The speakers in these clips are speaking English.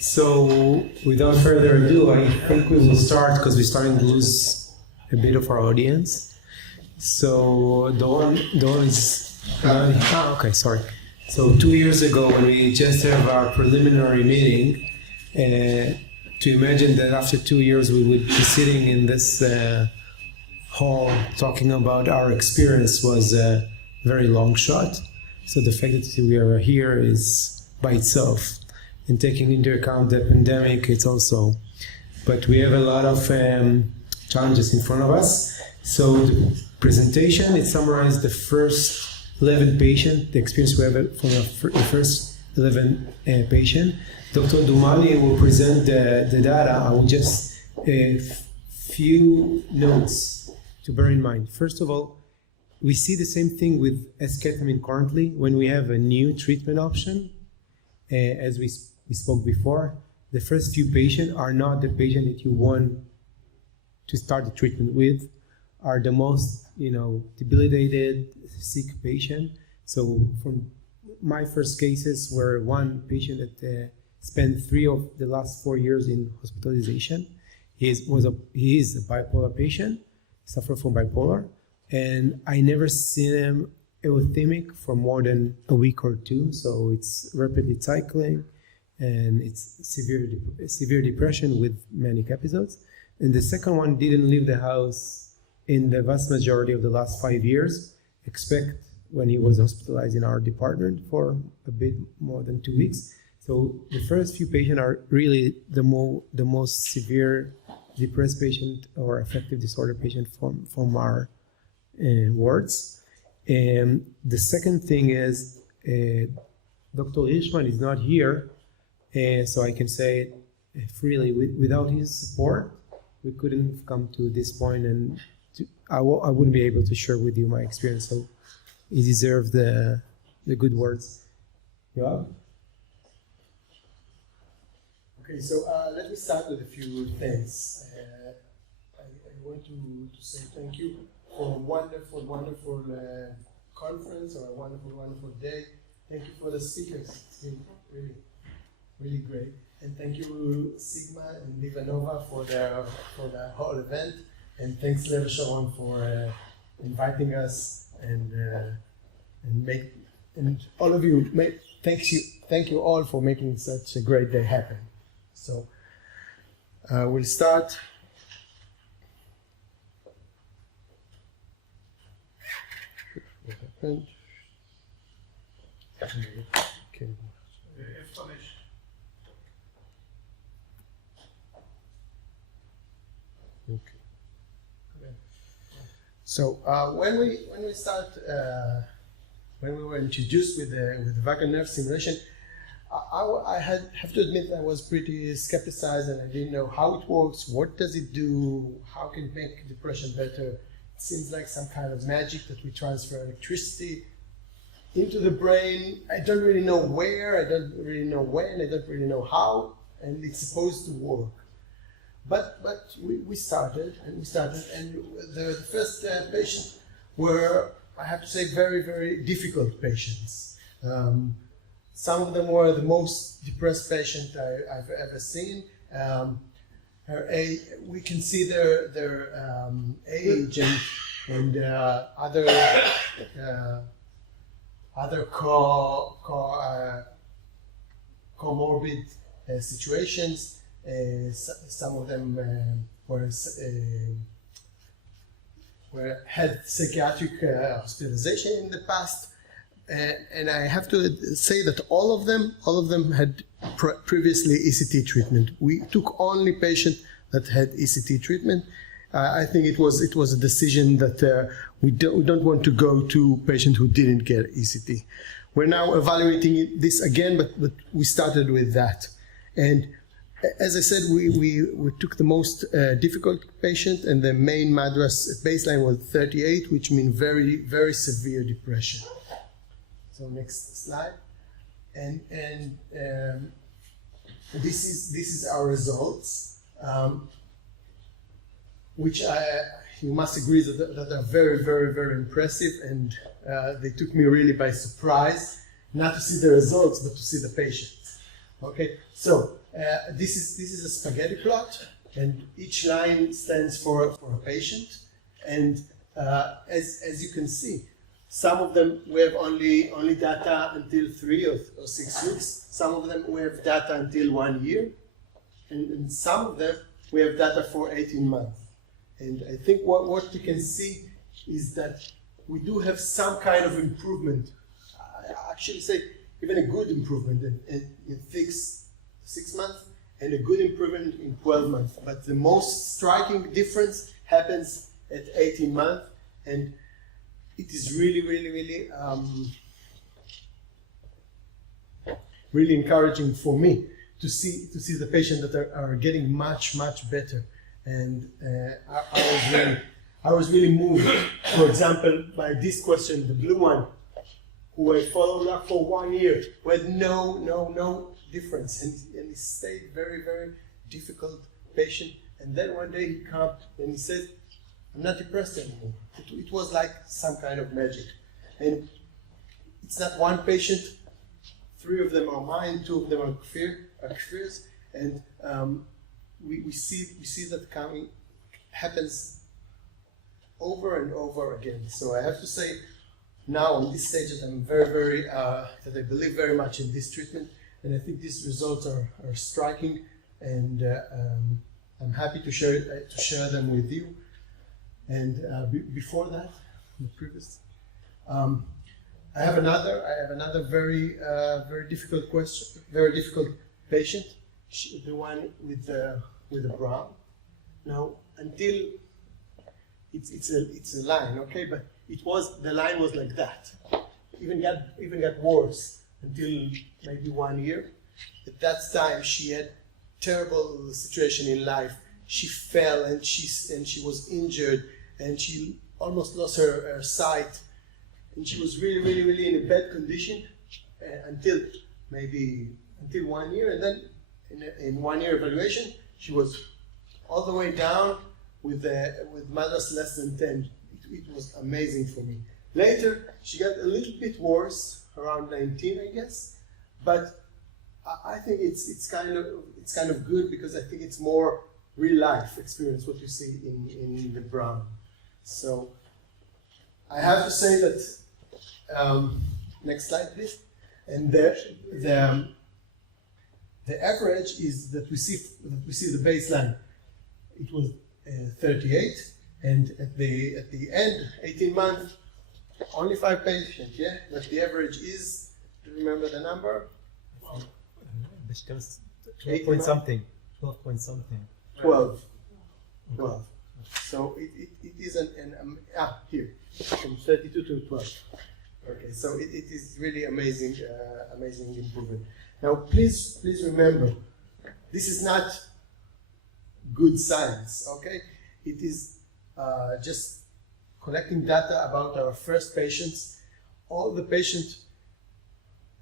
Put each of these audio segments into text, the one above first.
So, without further ado, I think we will start because we're starting to lose a bit of our audience. So, Dawn is... okay, sorry. So, 2 years ago, when we just have our preliminary meeting, to imagine that after 2 years we would be sitting in this hall talking about our experience was a very long shot. So, the fact that we are here is by itself. And taking into account the pandemic, it's also, but we have a lot of challenges in front of us. So the presentation, it summarized the first 11 patients, the experience we have from the first 11 patients. Dr. Domany will present the data. I will just a few notes to bear in mind. First of all, we see the same thing with esketamine currently when we have a new treatment option, as we spoke before. The first few patients are not the patient that you want to start the treatment with, are the most, debilitated, sick patient. So from my first cases were one patient that spent 3 of the last 4 years in hospitalization. He is a bipolar patient, suffered from bipolar, and I never seen him euthymic for more than a week or two. So it's rapidly cycling, and it's severe depression with manic episodes. And the second one didn't leave the house in the vast majority of the last 5 years, except when he was hospitalized in our department for a bit more than 2 weeks. So the first few patients are really the most severe depressed patient or affective disorder patient from our wards. And the second thing is Dr. Hirschman is not here. So I can say freely, without his support, we couldn't have come to this point, and I wouldn't be able to share with you my experience. So he deserved the good words. Yoav? Okay, so let me start with a few things. I want to say thank you for a wonderful conference, or a wonderful day. Thank you for the speakers. It's been really great. And thank you, Sigma and Livanova, for the whole event. And thanks, Lev Sharon, for inviting us, and all of you. Thank you all for making such a great day happen. So we'll start. What happened? Okay. So when we were introduced with the vagal nerve stimulation, I have to admit I was pretty skepticized, and I didn't know how it works, what does it do, how can it make depression better. It seems like some kind of magic that we transfer electricity into the brain. I don't really know where, I don't really know when, I don't really know how, and it's supposed to work. But we started, and the first patients were, I have to say, very, very difficult patients. Some of them were the most depressed patient I've ever seen. We can see their age and other comorbid situations. Some of them had psychiatric hospitalization in the past, and I have to say that all of them had previously ECT treatment. We took only patients that had ECT treatment. I think it was a decision that we don't want to go to patients who didn't get ECT. We're now evaluating this again, but we started with that. And as I said, we took the most difficult patient, and the main MADRS baseline was 38, which means very, very severe depression. So next slide. And this is our results, which you must agree that are very, very, very impressive, and they took me really by surprise, not to see the results, but to see the patients. Okay, so This is a spaghetti plot, and each line stands for a patient. And as you can see, some of them we have only data until 3 or 6 weeks. Some of them we have data until 1 year, and some of them we have data for 18 months. And I think what you can see is that we do have some kind of improvement. I actually say even a good improvement in 6 months, and a good improvement in 12 months. But the most striking difference happens at 18 months, and it is really, really, really, really encouraging for me to see the patients that are getting much, much better. And I was really moved, for example, by this question, the blue one, who I followed up for 1 year, who had no difference, and he stayed very, very difficult patient. And then one day he came and he said, "I'm not depressed anymore." It was like some kind of magic. And it's not one patient, 3 of them are mine, 2 of them are Kfir's, and we see that happens over and over again. So I have to say, now on this stage, that I'm very, that I believe very much in this treatment, and I think these results are striking, and I'm happy to share them with you. And before that, the previous, I have another very difficult question, very difficult patient, the one with the brown. Now, until it's a line, okay, but the line was like that. Even got worse until maybe 1 year. At that time, she had terrible situation in life. She fell and she was injured, and she almost lost her sight, and she was really in a bad condition until 1 year, and then in 1 year evaluation, she was all the way down with MADRS less than 10. It was amazing for me. Later, she got a little bit worse, around 19, I guess. But I think it's kind of good, because I think it's more real life experience what you see in the brown. So I have to say that next slide, please. And the average is that we see the baseline. It was 38, and at the end, 18 months, only 5 patients. Yeah, but the average is. Do you remember the number? 12 point something. 12 point something. 12. So it is here, from 32 to 12. Okay, so it is really amazing improvement. Now, please remember, this is not good science. Okay, it is just collecting data about our first patients. All the patients,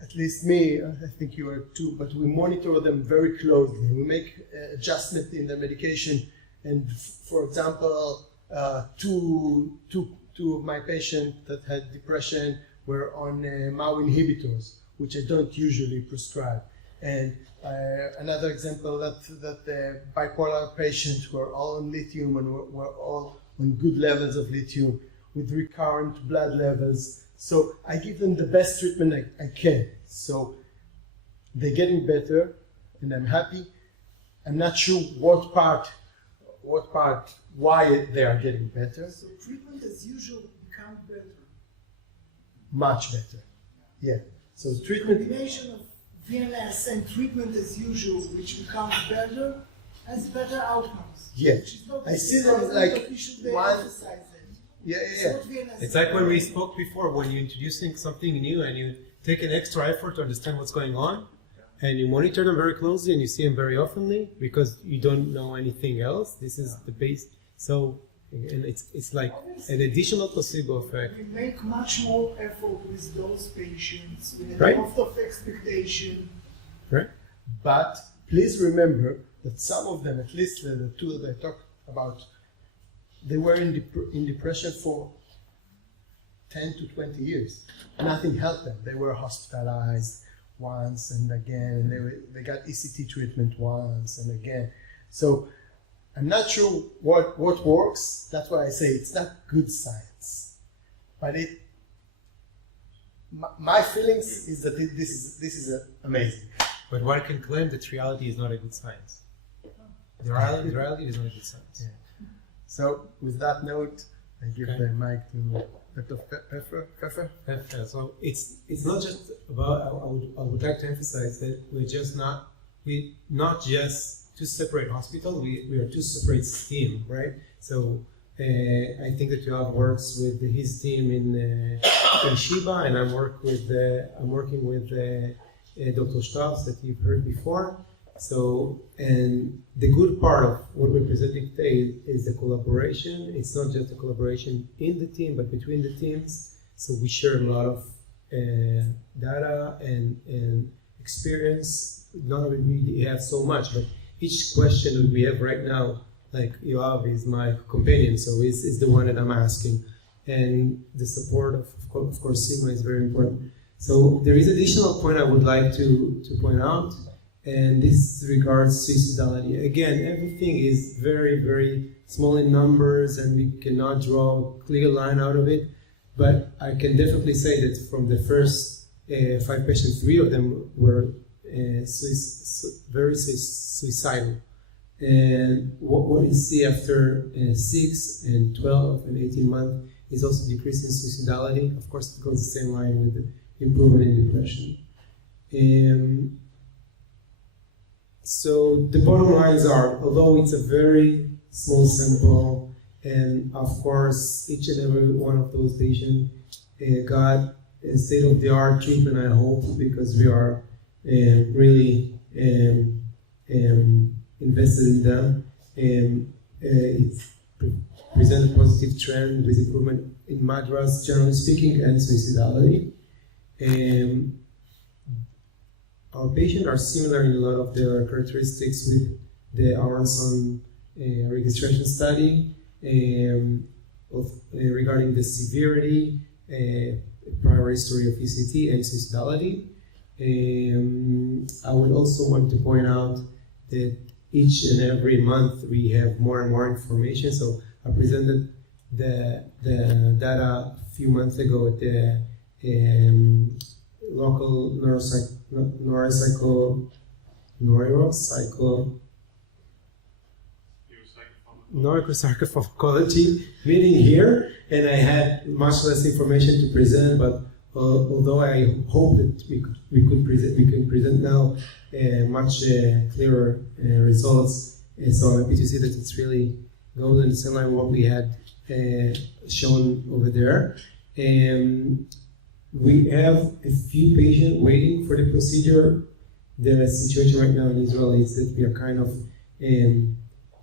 at least me, I think you are too, but we monitor them very closely. We make adjustment in the medication, and for example, two of my patients that had depression were on MAO inhibitors, which I don't usually prescribe. And another example, that the bipolar patients were all on lithium and were all on good levels of lithium with recurrent blood levels. So I give them the best treatment I can. So they're getting better, and I'm happy. I'm not sure why they are getting better. So treatment as usual becomes better. Much better. Yeah. So treatment. Combination of VNS and treatment as usual, which becomes better, has better outcomes. Yeah. I see them like we should one. emphasize it. Yeah. It's like when we spoke before, when you're introducing something new and you take an extra effort to understand what's going on, and you monitor them very closely and you see them very oftenly because you don't know anything else. This is the base. So, and it's like an additional placebo effect. We make much more effort with those patients with a Right. lot of expectation. Right. But please remember that some of them, at least the 2 that I talked about, they were in depression for 10 to 20 years. Nothing helped them. They were hospitalized once and again, and they got ECT treatment once and again. So I'm not sure what works. That's why I say it's not good science, but my feelings is that this is amazing. But one can claim that reality is not a good science. The reality is not a good science. Yeah. So with that note, I give the mic to Dr. Feffer. So it's not just about. I would like to emphasize that we're not just two separate hospitals. We are two separate teams, right? So I think that Yoav works with his team in Shiba, and I'm working with Dr. Strauss that you've heard before. So, and the good part of what we're presenting today is the collaboration. It's not just a collaboration in the team, but between the teams. So we share a lot of data and experience. Not only we have so much, but each question that we have right now, like Yoav is my companion, so is the one that I'm asking. And the support of course, Sigma is very important. So there is additional point I would like to point out. And this regards suicidality. Again, everything is very, very small in numbers, and we cannot draw a clear line out of it. But I can definitely say that from the first 5 patients, 3 of them were very suicidal. And what you see after 6 and 12 and 18 months is also decrease in suicidality. Of course, it goes the same line with the improvement in depression. So the bottom lines are, although it's a very small sample, and of course each and every one of those patients got a state-of-the-art treatment, I hope, because we are really invested in them. It presents a positive trend with improvement in MADRS, generally speaking, and suicidality. Our patients are similar in a lot of their characteristics with the Aronson registration study regarding the severity, prior history of ECT, and suicidality. I would also want to point out that each and every month we have more and more information. So I presented the data a few months ago at the local neuropsychopharmacology meeting here, and I had much less information to present. But although I hope that we can present now much clearer results, and so I'm happy to see that it's really golden, similar to what we had shown over there. We have a few patients waiting for the procedure. The situation right now in Israel is that we are kind of in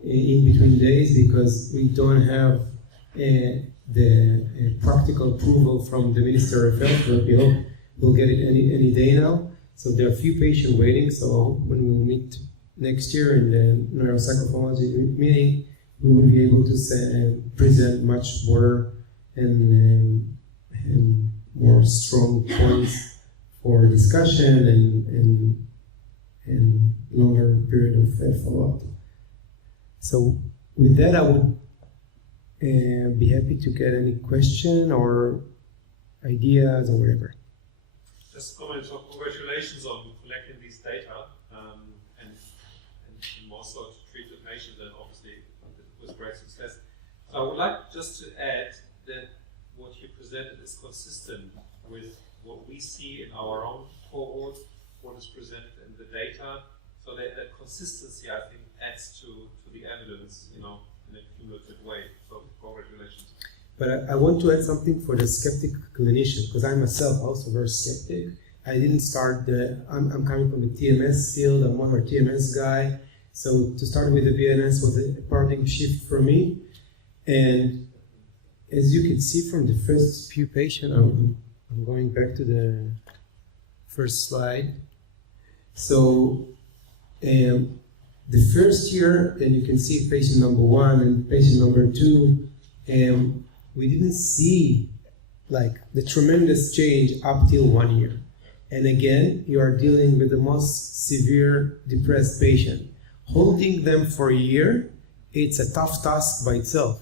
between days because we don't have the practical approval from the Minister of Health, but we hope we'll get it any day now. So there are a few patients waiting, so I hope when we will meet next year in the neuropsychopharmacology meeting, we will be able to present much more and more strong points for discussion and longer period of follow-up. So with that, I would be happy to get any question or ideas or whatever. Just comment on congratulations on collecting these data and more so to treat the patient, and obviously with great success. So I would like just to add that what you presented is consistent with what we see in our own cohort, what is presented in the data. So that consistency, I think, adds to the evidence, in a cumulative way. So congratulations. But I want to add something for the skeptic clinician, because I myself also very skeptic. I didn't start I'm coming from the TMS field. I'm more a TMS guy. So to start with the VNS was a paradigm shift for me. And as you can see from the first few patients, I'm going back to the first slide. So the first year, and you can see patient number 1 and patient number 2, we didn't see like the tremendous change up till 1 year. And again, you are dealing with the most severe depressed patient. Holding them for a year, it's a tough task by itself.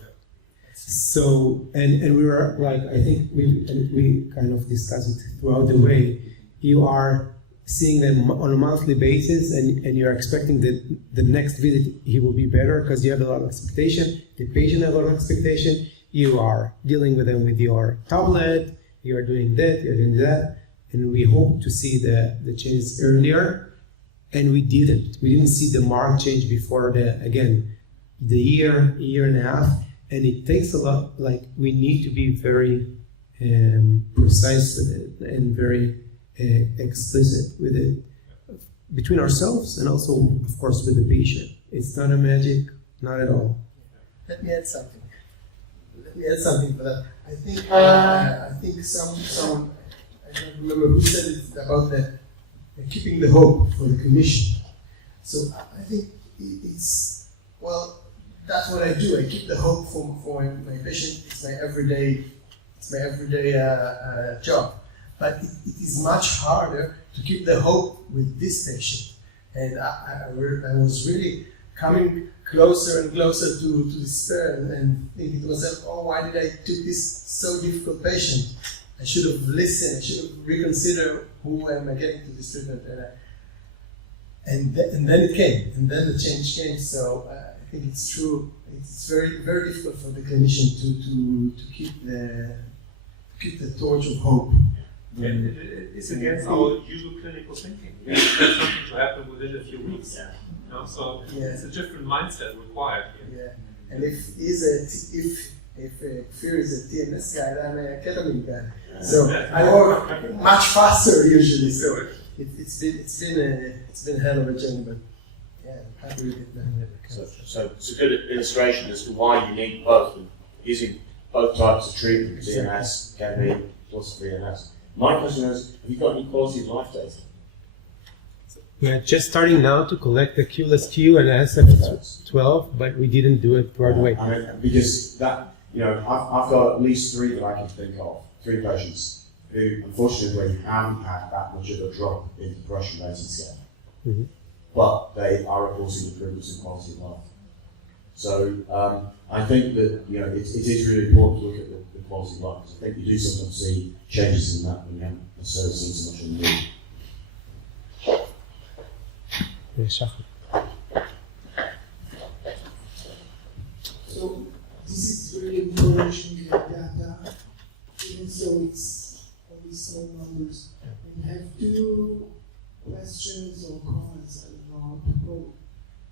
So, and we were like, I think we kind of discussed it throughout the way. You are seeing them on a monthly basis, and you're expecting that the next visit he will be better because you have a lot of expectation. The patient has a lot of expectation. You are dealing with them with your tablet. You are doing that. You're doing that, and we hope to see the changes earlier, and we didn't. We didn't see the marked change before the year and a half, and it takes a lot. Like, we need to be very precise with it and very explicit with it between ourselves and also, of course, with the patient. It's not a magic, not at all. Let me add something. For that. I think some I don't remember who said it about the keeping the hope for the commission. So I think it's, well, that's what I do. I keep the hope for my patient. It's my everyday job. But it is much harder to keep the hope with this patient. And I was really coming closer and closer to despair and thinking to myself, oh, why did I take this so difficult patient? I should have listened, I should have reconsidered who am I getting to this treatment. And then it came, and then the change came. So I think it's true. It's very, very difficult for the clinician to keep the torch of hope. It's against our usual clinical thinking. We expect something to happen within a few weeks. You know, so it's a different mindset required here. Yeah, and if Kfir is a TRS guy, then I'm a ketamine guy. So I work much faster usually. So it's been a hell of a journey, but yeah, I'm happy with it. So it's a good illustration as to why you need both, using both types of treatment, VNS, ketamine, plus VNS. My question is, have you got any quality of life data? We are just starting now to collect the QLSQ and SF12, but we didn't do it right away. I mean, because that, I've got at least 3 that I can think of, 3 patients who unfortunately haven't had that much of a drop in depression rating scale, but they are reporting improvements in quality of life. So I think that it is really important to look at the quality of life, because I think you do sometimes see changes in that when you haven't necessarily seen so much in the movie. So this is really encouraging data, even so it's only small numbers. And I have 2 questions or comments. I don't know how to go.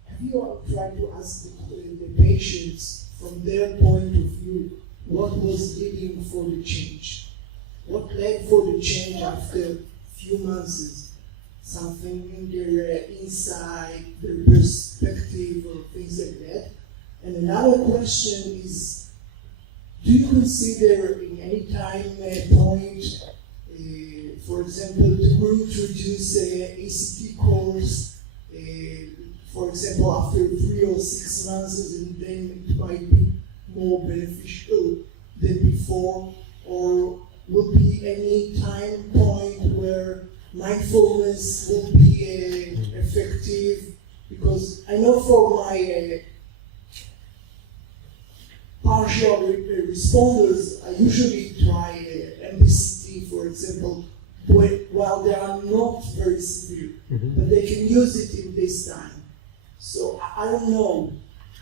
Have you all tried to ask the patients from their point of view what was leading for the change? What led for the change after a few months? Something in their insight, their perspective, or things like that. And another question is, do you consider in any time point, for example, to reintroduce ACT course, for example, after 3 or 6 months, and then it might be more beneficial than before, or will be any time point where mindfulness will be effective? Because I know for my partial responders, I usually try MBCT, for example, while they are not very severe, but they can use it in this time. So I don't know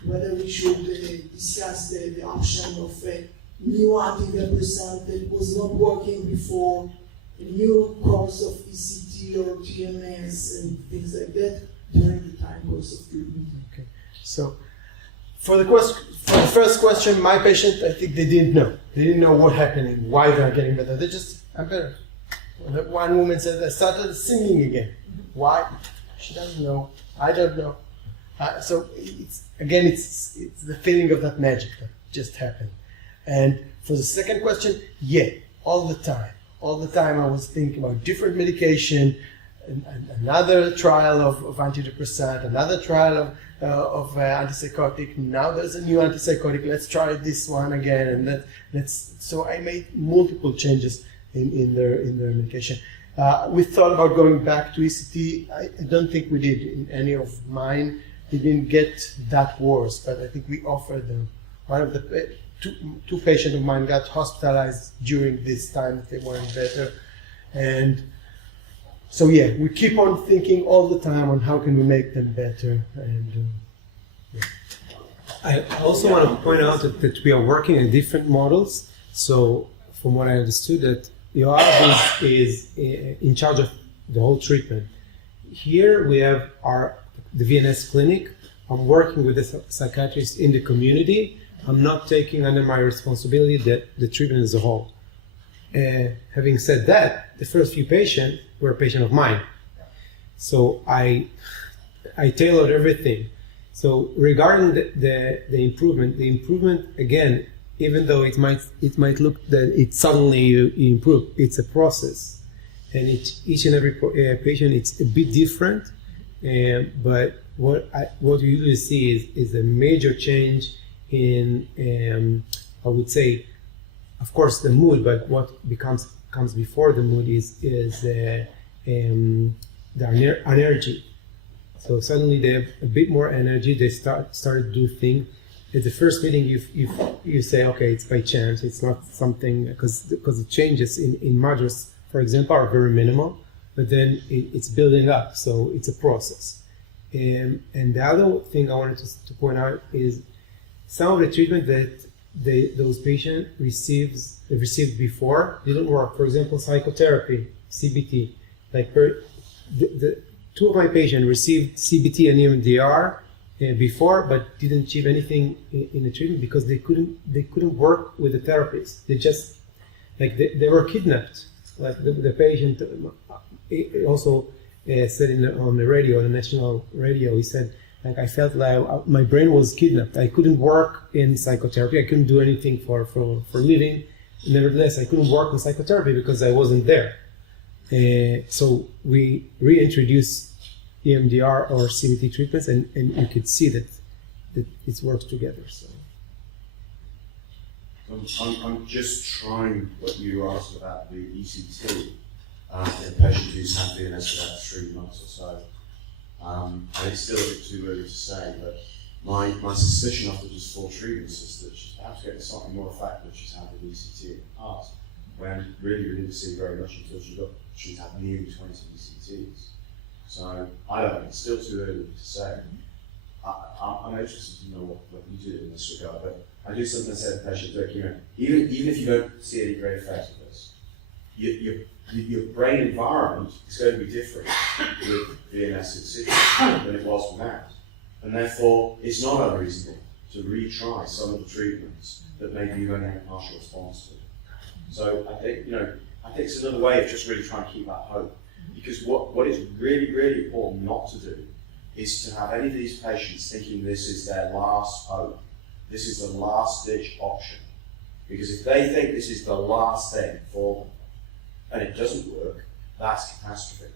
whether we should discuss the option of a new antidepressant that was not working before, a new course of ECT or TMS and things like that during the time course of treatment. Okay, so for the first question, my patient, I think they didn't know. They didn't know what happened, why they are getting better. They just, I'm better. One woman said, I started singing again. Why? She doesn't know. I don't know. So it's the feeling of that magic that just happened. And for the second question, yeah, all the time. All the time I was thinking about different medication, another trial of antidepressant, another trial of antipsychotic. Now there's a new antipsychotic. Let's try this one again, and so I made multiple changes in their medication. We thought about going back to ECT. I don't think we did in any of mine. It didn't get that worse, but I think we offered them. One of the two patients of mine got hospitalized during this time that they weren't better. And so yeah, we keep on thinking all the time on how can we make them better. And I also want to point out that we are working in different models. So from what I understood, that Yoav is in charge of the whole treatment. Here we have the VNS clinic. I'm working with the psychiatrist in the community. I'm not taking under my responsibility the treatment as a whole. Having said that, the first few patients were a patient of mine. So I tailored everything. So regarding the improvement again, even though it might look that it suddenly you improve, it's a process, and each and every patient it's a bit different. But what you usually see is a major change in I would say, of course, the mood, but what comes before the mood is the energy. So suddenly they have a bit more energy. They started to do things. At the first meeting, you say, okay, it's by chance. It's not something because the changes in modules, for example, are very minimal. But then it's building up, so it's a process. And the other thing I wanted to point out is some of the treatment that those patients received before didn't work. For example, psychotherapy, CBT. Like the two of my patients received CBT and EMDR before, but didn't achieve anything in the treatment because they couldn't work with the therapist. They just they were kidnapped. Like the patient also said on the radio, on the national radio, he said, like, I felt like my brain was kidnapped. I couldn't work in psychotherapy. I couldn't do anything for living. Nevertheless, I couldn't work in psychotherapy because I wasn't there. So we reintroduced EMDR or CBT treatments, and you could see that it works together. So I'm just trying what you asked about the ECT in patients who's had VNS for about 3 months or so. And it's still a bit too early to say, but my suspicion after just 4 treatments is that she's perhaps getting something more effect than she's had with ECT in the past, when really we didn't see very much until she's had nearly 20 ECTs. So I don't know, it's still too early to say. I'm interested to know what you do in this regard, but I do sometimes say to patients, look, even if you don't see any great effects of this, your brain environment is going to be different with VNS in situ than it was without. And therefore, it's not unreasonable to retry some of the treatments that maybe you only had a partial response to. So I think it's another way of just really trying to keep that hope. Because what is really, really important not to do is to have any of these patients thinking this is their last hope. This is the last ditch option. Because if they think this is the last thing for them, and it doesn't work, that's catastrophic.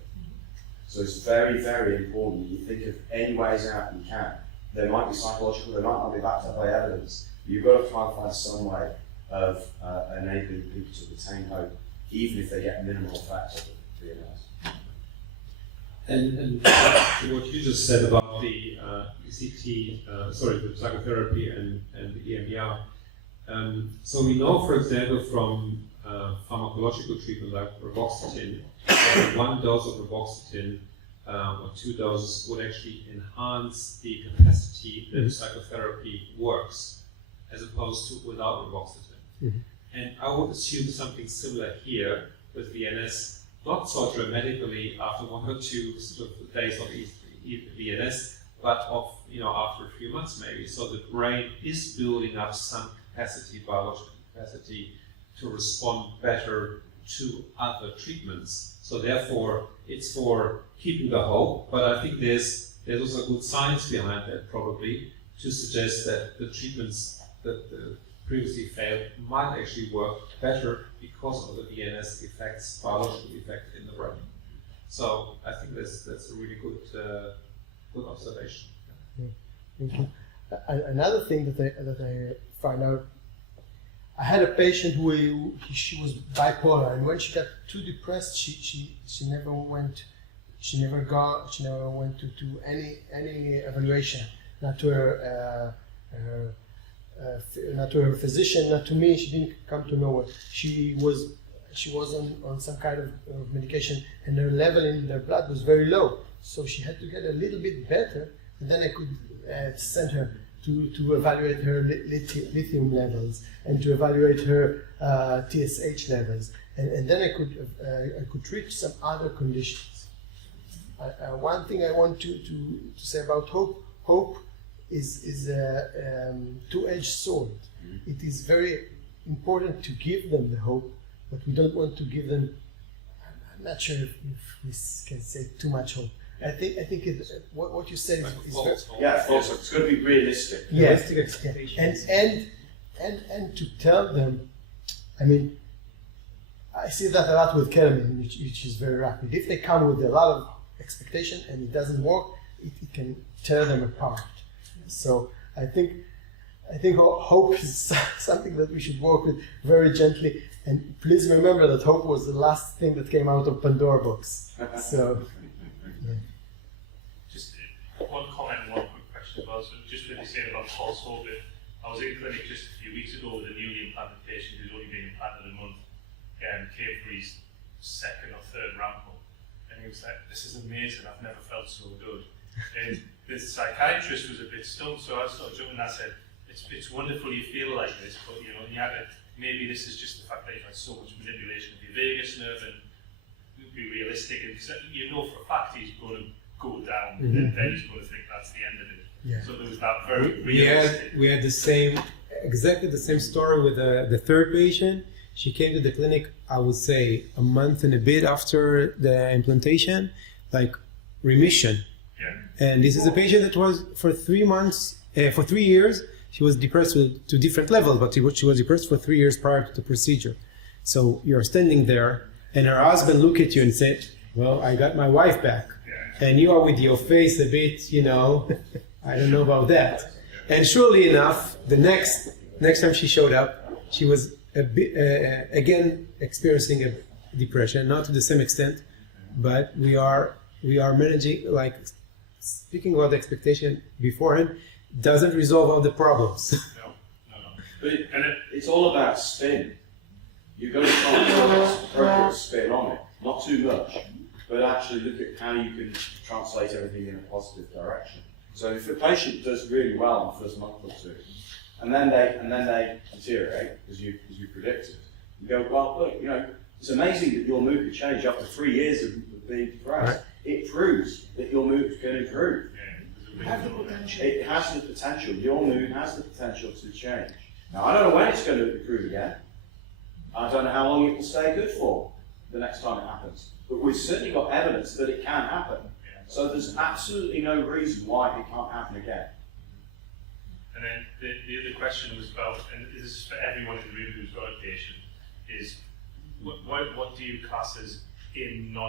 So it's very, very important that you think of any ways out you can. They might be psychological, they might not be backed up by evidence, but you've got to try and find some way of enabling people to retain hope, even if they get minimal effects of the VNS. And what you just said about the ECT, the psychotherapy and the EMDR. So we know, for example, from pharmacological treatment like reboxetine, 1 dose of reboxetine or 2 doses would actually enhance the capacity that psychotherapy works, as opposed to without reboxetine. Mm-hmm. And I would assume something similar here with VNS, not so dramatically after 1 or 2 sort of days of VNS, but after a few months maybe. So the brain is building up some capacity, biological capacity, to respond better to other treatments. So therefore, it's for keeping the hope, but I think there's also good science behind that probably to suggest that the treatments that previously failed might actually work better because of the VNS effects, biological effect in the brain. So I think that's a really good observation. Thank you. Another thing that I find out, I had a patient she was bipolar, and when she got too depressed, she never went to any evaluation, not to her physician, not to me. She didn't come to nowhere. She was on some kind of medication, and her level in the blood was very low. So she had to get a little bit better, and then I could send her to evaluate her lithium levels and to evaluate her TSH levels, and then I could treat some other conditions. One thing I want to say about hope. Hope is a two-edged sword. It is very important to give them the hope, but we don't want to give them. I'm not sure if we can say too much hope. I think what you said is very, It's going to be realistic. Realistic expectations. And to tell them, I mean, I see that a lot with ketamine, which is very rapid. If they come with a lot of expectation and it doesn't work, it can tear them apart. So I think hope is something that we should work with very gently. And please remember that hope was the last thing that came out of Pandora box. So. Yeah. Just one comment and one quick question as well. So just what you saying about false hope, I was in clinic just a few weeks ago with a newly implanted patient who's only been implanted a month and came for his second or third ramble. And he was like, "This is amazing, I've never felt so good." And the psychiatrist was a bit stumped, so I started joking and I said, it's wonderful you feel like this, but you know, maybe this is just the fact that you've had so much manipulation of your vagus nerve, and be realistic, and you know for a fact he's going to go down, and then he's going to think that's the end of it. Yeah. So there was that very realistic. We had exactly the same story with the third patient. She came to the clinic, I would say, a month and a bit after the implantation, like remission. Yeah. And this is a patient that was for 3 months, for 3 years, she was depressed to different levels, but she was depressed for 3 years prior to the procedure. So you're standing there, and her husband look at you and say, "Well, I got my wife back." Yeah. And you are with your face a bit, I don't know about that. And surely enough, the next time she showed up, she was a bit, again experiencing a depression, not to the same extent, but we are managing, like speaking about the expectation beforehand, doesn't resolve all the problems. No. But it's all about spin. You've got to try and put appropriate spin on it, not too much, but actually look at how you can translate everything in a positive direction. So if a patient does really well in the first month or two, and then they deteriorate as you predicted, you go, well, look, it's amazing that your mood could change after 3 years of being depressed. Right. It proves that your mood can improve. It has the potential. Your mood has the potential to change. Now, I don't know when it's going to improve again. I don't know how long it will stay good for the next time it happens. But we've certainly got evidence that it can happen. So there's absolutely no reason why it can't happen again. And then the other question was about, and this is for everyone in the room who's got a patient, is what do you class as in non